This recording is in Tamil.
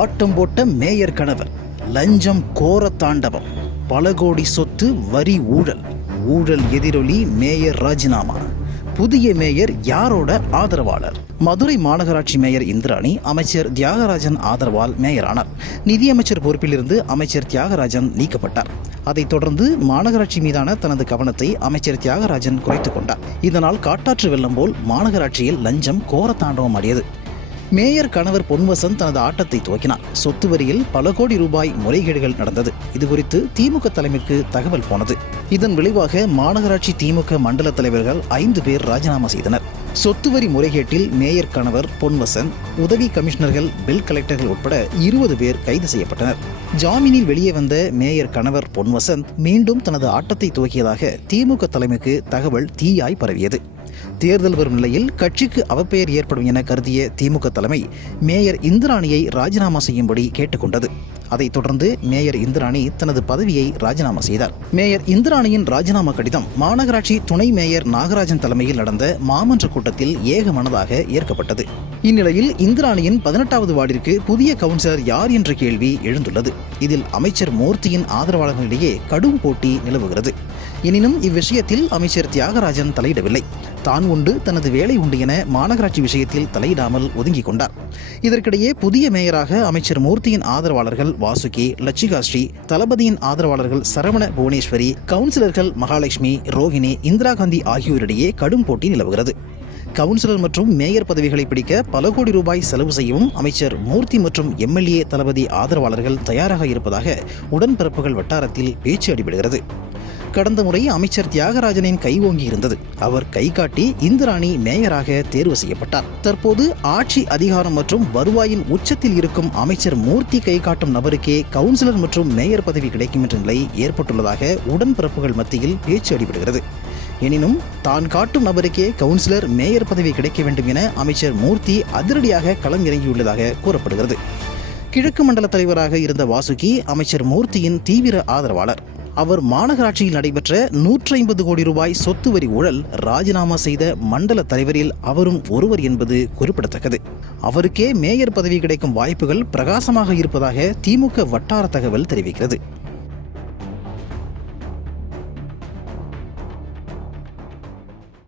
ஆட்டம் போட்ட மேயர் கணவர், லஞ்சம் கோர தாண்டவம், பல கோடி சொத்து வரி ஊழல், ஊழல் எதிரொலி மேயர் ராஜினாமா. புதிய மேயர் யாரோட ஆதரவாளர்? மதுரை மாநகராட்சி மேயர் இந்திராணி அமைச்சர் தியாகராஜன் ஆதரவால் மேயரானார். நிதியமைச்சர் பொறுப்பிலிருந்து அமைச்சர் தியாகராஜன் நீக்கப்பட்டார். அதைத் தொடர்ந்து மாநகராட்சி மீதான தனது கவனத்தை அமைச்சர் தியாகராஜன் குறைத்துக் கொண்டார். இதனால் காட்டாற்று வெள்ளம் போல் மாநகராட்சியில் லஞ்சம் கோர தாண்டவம் ஆடியது. மேயர் கணவர் பொன்வசந்த் தனது ஆட்டத்தை துவக்கினார். சொத்து வரியில் பல கோடி ரூபாய் முறைகேடுகள் நடந்தது. இதுகுறித்து திமுக தலைமைக்கு தகவல் போனது. இதன் விளைவாக மாநகராட்சி திமுக மண்டல தலைவர்கள் 5 பேர் ராஜினாமா செய்தனர். சொத்து வரி முறைகேட்டில் மேயர் கணவர் பொன்வசந்த், உதவி கமிஷனர்கள், பில் கலெக்டர்கள் உட்பட 20 பேர் கைது செய்யப்பட்டனர். ஜாமீனில் வெளியே வந்த மேயர் கணவர் பொன்வசந்த் மீண்டும் தனது ஆட்டத்தை துவக்கியதாக திமுக தலைமைக்கு தகவல் தீயாய் பரவியது. தேர்தல் வரும் நிலையில் கட்சிக்கு அவப்பெயர் ஏற்படும் என கருதிய திமுக தலைமை மேயர் இந்திராணியை ராஜினாமா செய்யும்படி கேட்டுக்கொண்டது. அதைத் தொடர்ந்து மேயர் இந்திராணி தனது பதவியை ராஜினாமா செய்தார். மேயர் இந்திராணியின் ராஜினாமா கடிதம் மாநகராட்சி துணை மேயர் நாகராஜன் தலைமையில் நடந்த மாமன்ற கூட்டத்தில் ஏகமனதாக ஏற்கப்பட்டது. இந்நிலையில் இந்திராணியின் 18வது வார்டிற்கு புதிய கவுன்சிலர் யார் என்ற கேள்வி எழுந்துள்ளது. இதில் அமைச்சர் மூர்த்தியின் ஆதரவாளர்களிடையே கடும் போட்டி நிலவுகிறது. எனினும் இவ்விஷயத்தில் அமைச்சர் தியாகராஜன் தலையிடவில்லை. தான் உண்டு தனது வேலை உண்டு என மாநகராட்சி விஷயத்தில் தலையிடாமல் ஒதுங்கிக் கொண்டார். இதற்கிடையே புதிய மேயராக அமைச்சர் மூர்த்தியின் ஆதரவாளர்கள் வாசுகி, லட்சிகாஸ்ரீ, தளபதியின் ஆதரவாளர்கள் சரவண புவனேஸ்வரி, கவுன்சிலர்கள் மகாலட்சுமி, ரோஹிணி, இந்திரா காந்தி ஆகியோரிடையே கடும் போட்டி நிலவுகிறது. கவுன்சிலர் மற்றும் மேயர் பதவிகளை பிடிக்க பல கோடி ரூபாய் செலவு செய்யவும் அமைச்சர் மூர்த்தி மற்றும் எம்எல்ஏ தளபதி ஆதரவாளர்கள் தயாராக இருப்பதாக உடன்பிறப்புகள் வட்டாரத்தில் பேச்சு அடிபடுகிறது. கடந்த முறை அமைச்சர் தியாகராஜனின் கை ஓங்கி இருந்தது. அவர் கை காட்டி இந்திராணி மேயராக தேர்வு செய்யப்பட்டார். தற்போது ஆட்சி அதிகாரம் மற்றும் வருவாயின் உச்சத்தில் இருக்கும் அமைச்சர் மூர்த்தி கை காட்டும் நபருக்கே கவுன்சிலர் மற்றும் மேயர் பதவி கிடைக்கும் என்ற நிலை ஏற்பட்டுள்ளதாக உடன்பிறப்புகள் மத்தியில் பேச்சு அடிபடுகிறது. எனினும் தான் காட்டும் நபருக்கே கவுன்சிலர், மேயர் பதவி கிடைக்க வேண்டும் என அமைச்சர் மூர்த்தி அதிரடியாக களம் இறங்கியுள்ளதாக கூறப்படுகிறது. கிழக்கு மண்டல தலைவராக இருந்த வாசுகி அமைச்சர் மூர்த்தியின் தீவிர ஆதரவாளர். அவர் மாநகராட்சியில் நடைபெற்ற 150 கோடி ரூபாய் சொத்து வரி ஊழல் ராஜினாமா செய்த மண்டல தலைவரில் அவரும் ஒருவர் என்பது குறிப்பிடத்தக்கது. அவருக்கே மேயர் பதவி கிடைக்கும் வாய்ப்புகள் பிரகாசமாக இருப்பதாக திமுக வட்டார தகவல் தெரிவிக்கிறது.